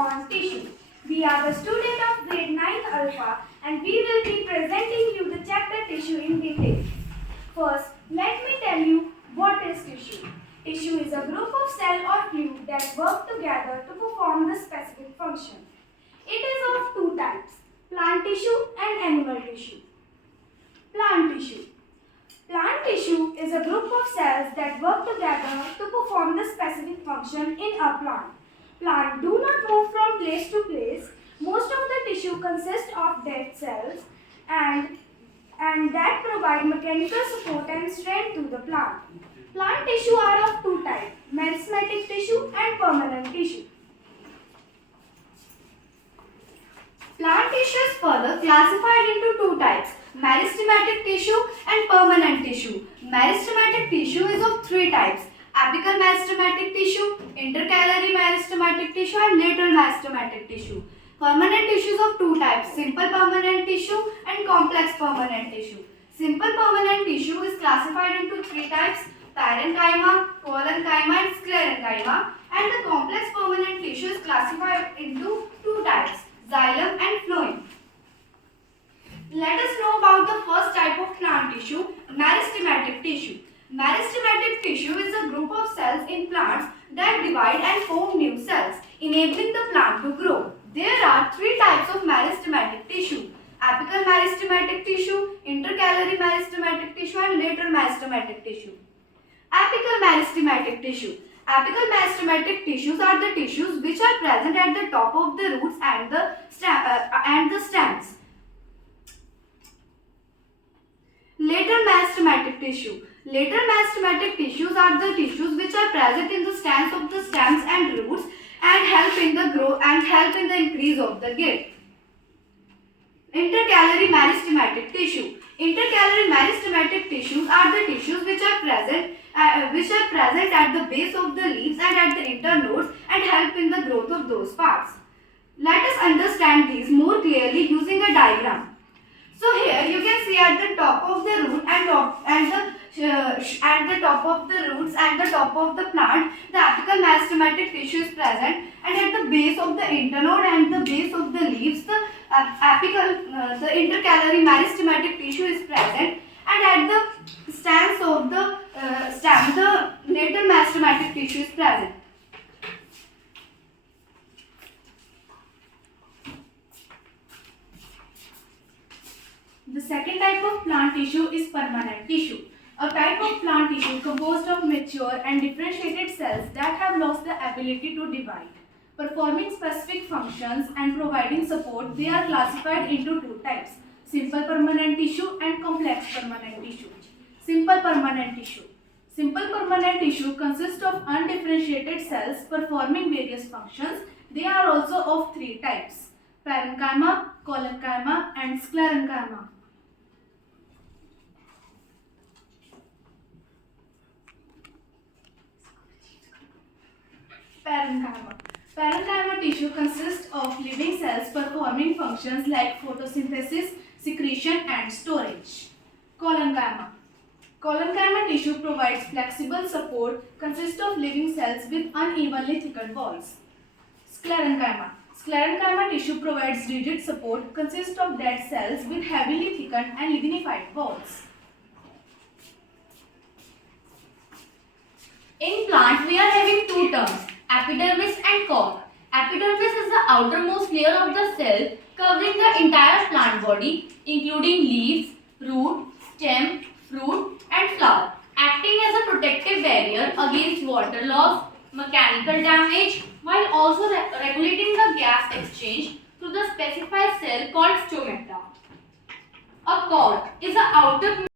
on tissue. We are the student of grade 9 Alpha and we will be presenting you the chapter tissue in detail. First, let me tell you what is tissue. Tissue is a group of cell or fluid that work together to perform the specific function. It is of two types, plant tissue and animal tissue. Plant tissue. Plant tissue is a group of cells that work together to perform the specific function in a plant. Plants do not move from place to place. Most of the tissue consists of dead cells and that provide mechanical support and strength to the plant. Plant tissue are of two types, meristematic tissue and permanent tissue. Plant tissue is further classified into two types, meristematic tissue and permanent tissue. Meristematic tissue is of three types, apical meristematic tissue, intercalary meristematic tissue and lateral meristematic tissue. Permanent tissues of two types, simple permanent tissue and complex permanent tissue. Simple permanent tissue is classified into three types, parenchyma, collenchyma and sclerenchyma, and the complex permanent tissue is classified into two types, xylem and phloem. Let us know about the first type of plant tissue, meristematic tissue. Meristematic tissue is a group of cells in plants that divide and form new cells, enabling the plant to grow. There are three types of meristematic tissue, apical meristematic tissue, intercalary meristematic tissue and lateral meristematic tissue. Apical meristematic tissue. Apical meristematic tissues are the tissues which are present at the top of the roots and the stems. Lateral meristematic tissue. Lateral meristematic tissues are the tissues which are present in the stems of the stems and roots and help in the growth and help in the increase of the gift. Intercalary meristematic tissue. Intercalary meristematic tissues are the tissues which are present at the base of the leaves and at the internodes and help in the growth of those parts. Let us understand these more clearly using a diagram. So here you can see at the top of the root at the top of the roots and the top of the plant, the apical meristematic tissue is present, and at the base of the internode and the base of the leaves, the intercalary meristematic tissue is present, and at the stems of the stem, the lateral meristematic tissue is present. The second type of plant tissue is permanent tissue. A type of plant tissue composed of mature and differentiated cells that have lost the ability to divide. Performing specific functions and providing support, they are classified into two types, simple permanent tissue and complex permanent tissue. Simple permanent tissue. Simple permanent tissue consists of undifferentiated cells performing various functions. They are also of three types, parenchyma, collenchyma and sclerenchyma. Parenchyma. Parenchyma tissue consists of living cells performing functions like photosynthesis, secretion and storage. Collenchyma. Collenchyma tissue provides flexible support, consists of living cells with unevenly thickened walls. Sclerenchyma. Sclerenchyma tissue provides rigid support, consists of dead cells with heavily thickened and lignified walls. In plant, we are having two terms, epidermis and cork. Epidermis is the outermost layer of the cell covering the entire plant body, including leaves, root, stem, fruit and flower, acting as a protective barrier against water loss, mechanical damage, while also regulating the gas exchange through the specified cell called stomata. A cork is the outer